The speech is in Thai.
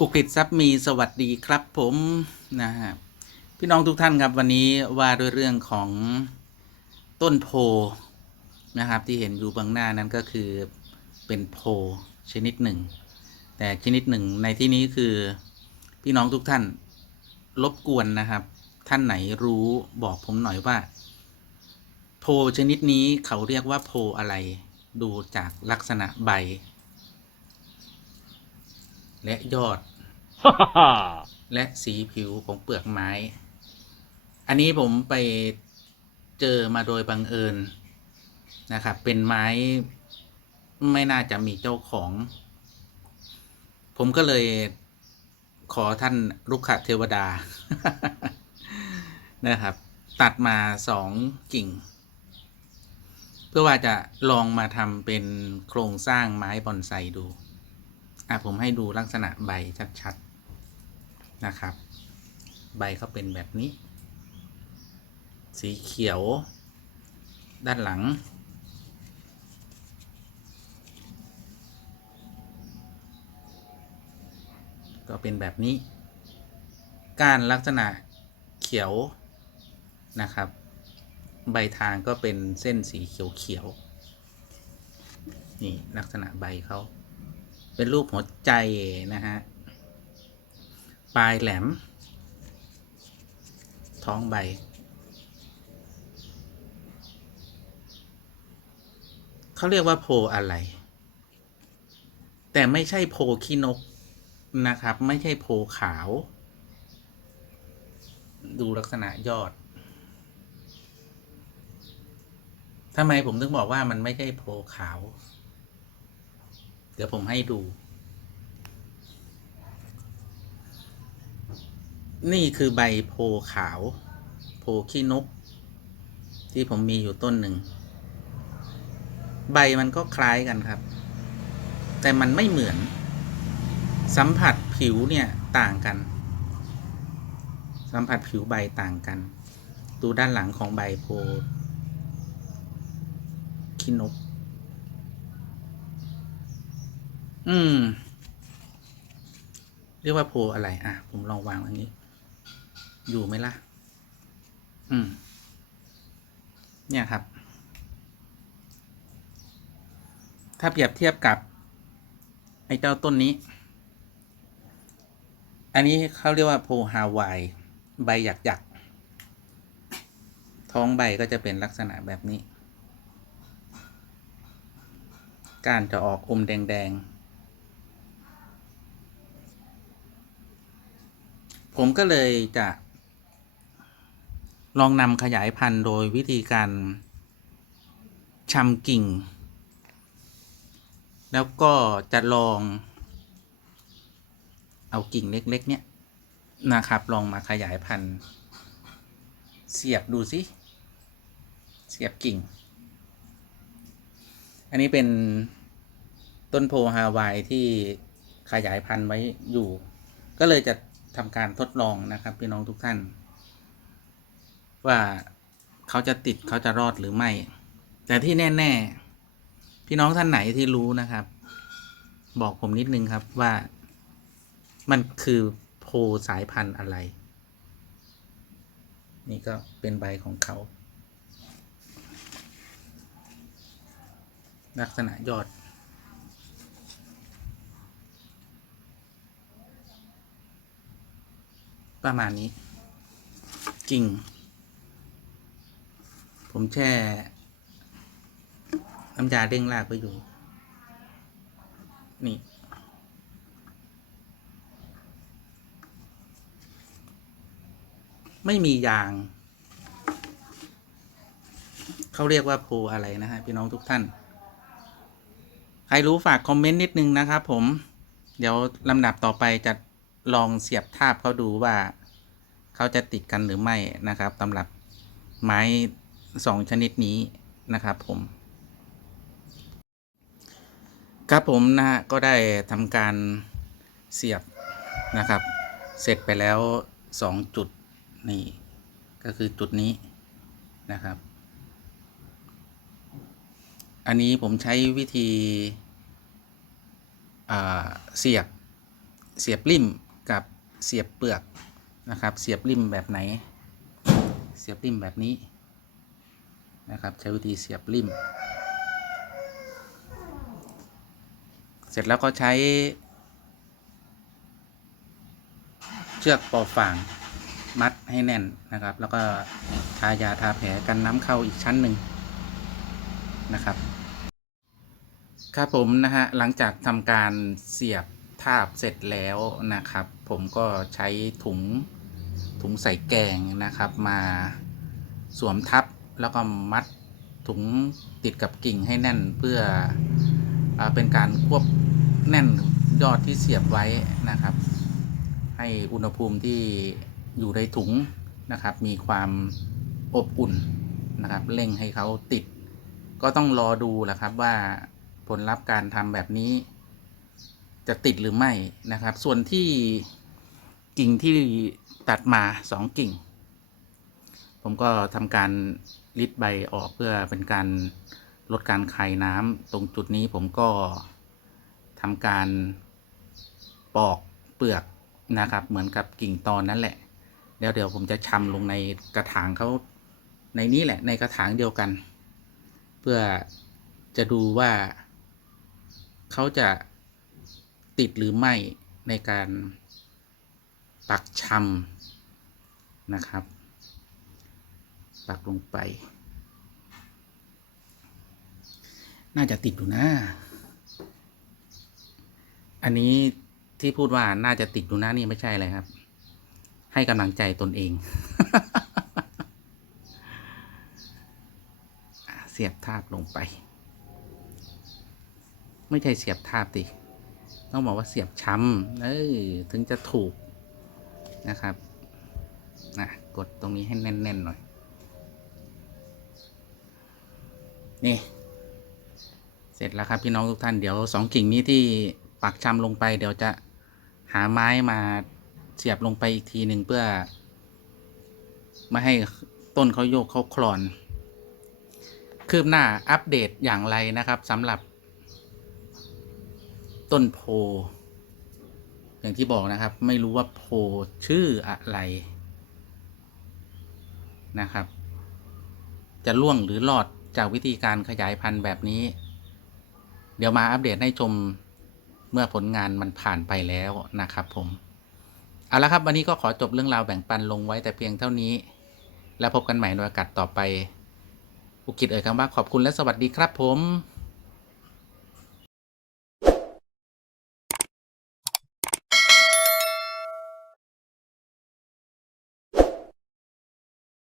อุกฤษทรัพย์มีสวัสดีครับผมนะฮะพี่น้องทุกท่านครับวันนี้ว่าด้วยเรื่องของต้นโพนะครับที่เห็นอยู่เบื้องหน้านั้นก็คือเป็นโพชนิดหนึ่ง แต่ชนิดหนึ่งในที่นี้คือพี่น้องทุกท่านรบกวนนะครับ ท่านไหนรู้บอกผมหน่อยว่า โพชนิดนี้เขาเรียกว่าโพอะไรดูจากลักษณะใบ และยอดฮ่าฮ่าฮ่าและสีผิวของเปลือกไม้ อันนี้ผมไปเจอมาโดยบังเอิญนะครับ เป็นไม้ไม่น่าจะมีเจ้าของ ผมก็เลยขอท่านลุกขเทวดา นะครับ ตัดมาสองกิ่ง เพื่อว่าจะลองมาทำเป็นโครงสร้างไม้บอนไซดู อะผมให้ดูลักษณะใบชัดๆนะครับ ใบเขาเป็นแบบนี้ สีเขียว ด้านหลัง ก็เป็นแบบนี้ ก้านลักษณะเขียวนะครับ ใบทางก็เป็นเส้นสีเขียวๆนี่ลักษณะใบเขา เป็นรูปหัวใจนะฮะ ปลายแหลม ท้องใบ เขาเรียกว่าโพอะไร แต่ไม่ใช่โพขี้นกนะครับ ไม่ใช่โพขาว ดูลักษณะยอดทำไมผมถึงบอกว่ามันไม่ใช่โพขาว เดี๋ยวผมให้ดู นี่คือใบโพขาว โพขี้นก ที่ผมมีอยู่ต้นหนึ่ง ใบมันก็คล้ายกันครับ แต่มันไม่เหมือน สัมผัสผิวเนี่ยต่างกัน สัมผัสผิวใบต่างกัน ดูด้านหลังของใบโพขี้นก อืม เรียกว่าโพอะไร อะ ผมลองวางอันนี้ อยู่ไหมล่ะ อืม เนี่ยครับ ถ้าเปรียบเทียบกับ ไอ้เจ้าต้นนี้ อันนี้เขาเรียกว่าโพฮาวาย ใบหยักหยักๆท้องใบก็จะเป็นลักษณะแบบนี้ กานจะออกอมแดง ๆ ผมก็เลยจะลองนำขยายพันธุ์โดยวิธีการชำกิ่ง แล้วก็จะลอง เอากิ่งเล็กๆ เนี่ยนะครับ ลองมาขยายพันธุ์ เสียบดูสิ เสียบกิ่ง อันนี้เป็นต้นโพฮาวายที่ขยายพันธุ์ไว้อยู่ ก็เลยจะ ทำการทดลองนะครับพี่น้องทุกท่าน ว่าเขาจะติดเขาจะรอดหรือไม่ แต่ที่แน่ ๆ พี่น้องท่านไหนที่รู้นะครับ บอกผมนิดนึงครับว่ามันคือโพสายพันธุ์อะไร นี่ก็เป็นใบของเขา ลักษณะยอด ประมาณนี้ กิ่ง ผมแช่น้ำยาเด้งรากไว้อยู่ นี่ ไม่มียาง เขาเรียกว่าโพอะไรนะฮะ พี่น้องทุกท่าน ใครรู้ฝากคอมเมนต์นิดนึงนะครับผม เดี๋ยวลำดับต่อไปจะ ลองเสียบทาบเขาดูว่าเขาจะติดกันหรือไม่นะครับสำหรับไม้สองชนิดนี้นะครับผม ครับผมนะฮะก็ได้ทำการเสียบนะครับ เสร็จไปแล้วสองจุดนี่ก็คือจุดนี้นะครับ อันนี้ผมใช้วิธีเสียบเสียบริม กับเสียบเปลือกนะครับ เสียบริมแบบไหน เสียบริมแบบนี้นะครับ ใช้วิธีเสียบริม เสร็จแล้วก็ใช้ เชือกปอฟางมัดให้แน่นนะครับ แล้วก็ทายาทาแผลกันน้ำเข้าอีกชั้นหนึ่งนะครับ ครับผมนะฮะหลังจากทำการเสียบ ทาบเสร็จแล้วนะครับ ผมก็ใช้ถุงถุงใส่แกงนะครับ มาสวมทับแล้วก็มัดถุงติดกับกิ่งให้แน่นเพื่ออเป็นการควบแน่นยอดที่เสียบไว้นะครับ ให้อุณหภูมิที่อยู่ในถุงนะครับ มีความอบอุ่นนะครับเร่งให้เขาติด ก็ต้องรอดูแหละครับว่าผลลัพธ์การทำแบบนี้ จะติดหรือไม่นะครับ ส่วนที่กิ่งที่ตัดมาสองกิ่ง ผมก็ทำการริดใบออกเพื่อเป็นการลดการคายน้ำตรงจุดนี้ผมก็ทำการปอกเปลือกนะครับ เหมือนกับกิ่งตอนนั่นแหละเดี๋ยวเดี๋ยวผมจะชำลงในกระถางเขาในนี้แหละในกระถางเดียวกัน เพื่อจะดูว่าเขาจะ ติดหรือไม่ในการปักชำนะครับ ปักลงไป น่าจะติดอยู่นะ อันนี้ที่พูดว่าน่าจะติดอยู่นะนี่ไม่ใช่อะไรครับ ให้กำลังใจตนเอง เสียบทาบลงไป ไม่ใช่เสียบทาบดิ ต้องบอกว่าเสียบช้ำเออถึงจะถูกนะครับนะกดตรงนี้ให้แน่นๆหน่อย นี่ เสร็จแล้วครับพี่น้องทุกท่านเดี๋ยวสองกิ่งนี้ที่ปักช้ำลงไป เดี๋ยวจะหาไม้มาเสียบลงไปอีกทีหนึ่งเพื่อไม่ให้ต้นเขาโยกเขาคลอน คืบหน้าอัปเดตอย่างไรนะครับสำหรับ ต้นโพ อย่างที่บอกนะครับ ไม่รู้ว่าโพชื่ออะไรนะครับ จะล่วงหรือรอดจากวิธีการขยายพันธุ์แบบนี้ เดี๋ยวมาอัปเดตให้ชมเมื่อผลงานมันผ่านไปแล้วนะครับผม เอาละครับ วันนี้ก็ขอจบเรื่องราวแบ่งปันลงไว้แต่เพียงเท่านี้ แล้วพบกันใหม่ในโอกาสต่อไป อุกิจเอ่ยคำว่าขอบคุณและสวัสดีครับผม